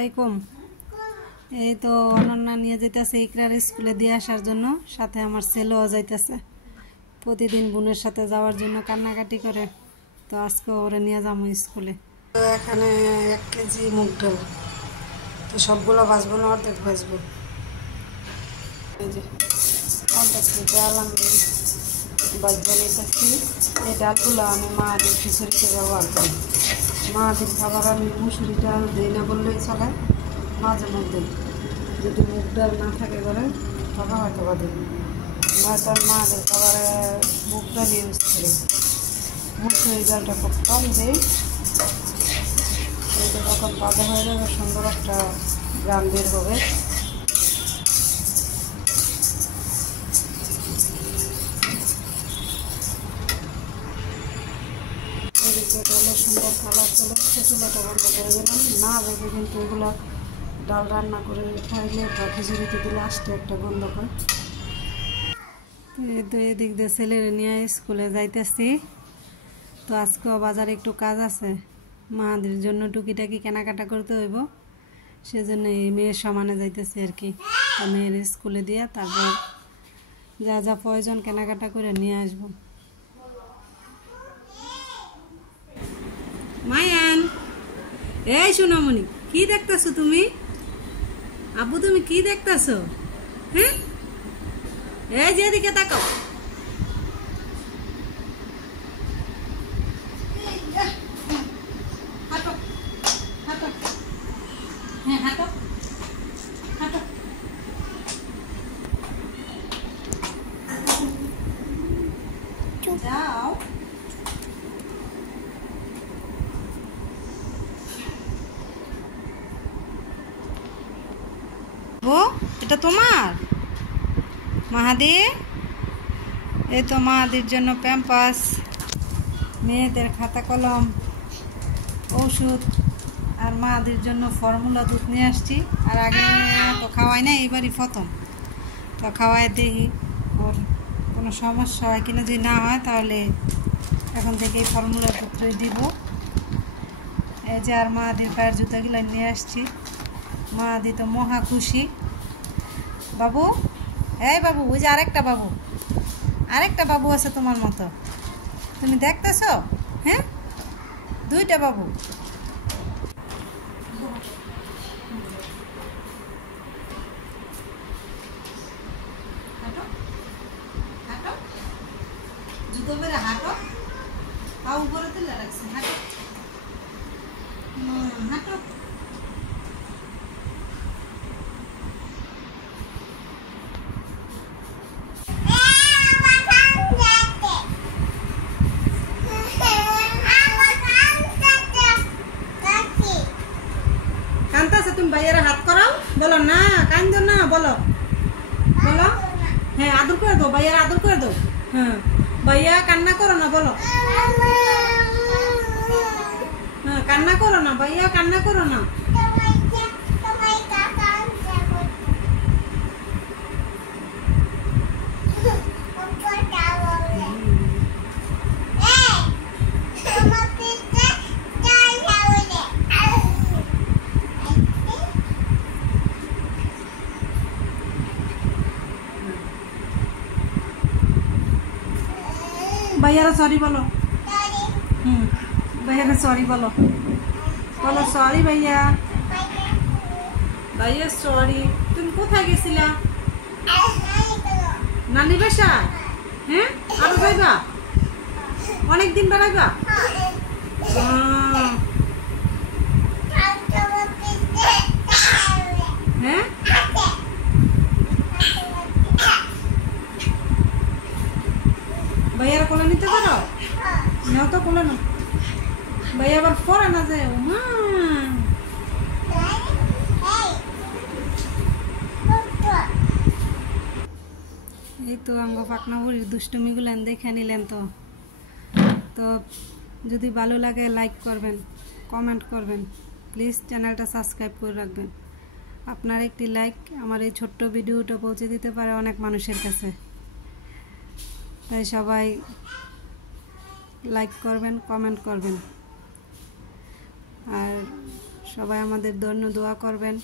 আলাইকুম। এই তো অনন্যা নিয়ে যাইতেছে ইকরার স্কুলে দিয়ে আসার জন্য, সাথে আমার ছেলেও যাইতেছে। প্রতিদিন বোনের সাথে যাওয়ার জন্য কান্নাকাটি করে, তো আজকে ওরা নিয়ে যাবো স্কুলে। তো এখানে 1 কেজি মুগ ডাল, তো সবগুলো ভাজবো না, অর্ধেক ভাজবো। এই যে অর্ধেক ডাল আমি ভাজবো নিতেছি। এই ডালগুলো আমি মাদের খিচুড়িতে ব্যবহার করি। মাদের খাবার আমি মুসুরি ডাল দিই না বললেই চলে, মাঝে মধ্যে যদি মুগ ডাল না থাকে করে তখন হয়তো বা দিই। নয়তো মাদের খাবারে মুগ ডাল ইউজ করি। মুসুরি ডালটা খুব কম দিই। এটা যখন ভাজা হয়ে যাবে সুন্দর একটা গ্রাম বের হবে। ডালের সুন্দর কালার চলে, চুলাটা বন্ধ করে দিলাম। না ভেবে কিন্তু এগুলো ডাল রান্না করে খাইলে বা খিচুড়িতে দিলে আসতে একটা গন্ধ হয়। তো এদিক দিয়ে ছেলের নিয়ে স্কুলে যাইতেছি। তো আজকেও বাজারে একটু কাজ আছে, মাদের জন্য টুকিটাকি কেনাকাটা করতে হইব, সেজন্য এই মেয়ের সমানে যাইতেছি আর কি। তো মেয়ের স্কুলে দিয়ে তারপর যা যা প্রয়োজন কেনাকাটা করে নিয়ে আসবো। মায়ান, এই সোনামণি, কি দেখতেছো তুমি? আব্বু তুমি কি দেখতেছো? হ্যাঁ, এই যে এদিকে তাকাও। হাঁটো হাঁটো, হ্যাঁ হাঁটো হাঁটো। যাও। ও এটা তোমার মাহাদি? এই তো মাহাদির জন্য প্যাম্পাস, মেয়েদের খাতা কলম, ওষুধ আর মাহাদির জন্য ফর্মুলা দুধ নিয়ে আসছি। আর আগে তো খাওয়াই না, এইবারই প্রথম। তো খাওয়াই দেখি ওর কোনো সমস্যা হয় কিনা, যদি না হয় তাহলে এখন থেকে এই ফর্মুলা দুধই দিব। এই যে আর মাহাদির পায়ের জুতাগুলো নিয়ে আসছি। মাহাদি তো মহা খুশি। বাবু, এই বাবু, ওই যে আরেকটা বাবু আছে তোমার মতো, তুমি দেখতেছ? হ্যাঁ, 2টা বাবু। হাঁটো হাঁটো, জুতো বেড়ে হাঁটো, পা উপরে তুলে রাখছে, হাঁটো হাঁটো। তুমি ভাইয়ারা হাত করাও, বলো না কান্দো না, বলো বলো। হ্যাঁ আদর করে দাও, ভাইয়ারা আদর করে দাও। হ্যাঁ ভাইয়া কান্না করো না, বলো। হ্যাঁ কান্না করো না ভাইয়া, কান্না করো না। ভাইয়ারা সরি বলো। ভাইয়ারা সরি বলো, বলো সরি ভাইয়া। ভাইয়া সরি। তুমি কোথায় গেছিলা? নানি বাসা? হ্যাঁ, আরো যাইবা? অনেকদিন বেড়াইবা? হ্যাঁ, ভাইয়ার কোলে নিতে পারো? নাও তো কোলে নাও। ভাইয়া আবার পরে না যায়। মা এই তো আঙ্গ পাকনা বুড়ির দুষ্টুমিগুলো দেখে নিলেন। তো যদি ভালো লাগে লাইক করবেন, কমেন্ট করবেন, প্লিজ চ্যানেলটা সাবস্ক্রাইব করে রাখবেন। আপনার একটি লাইক আমার এই ছোট্ট ভিডিওটা পৌঁছে দিতে পারে অনেক মানুষের কাছে, তাই সবাই লাইক করবেন, কমেন্ট করবেন। আর সবাই আমাদের জন্য দোয়া করবেন।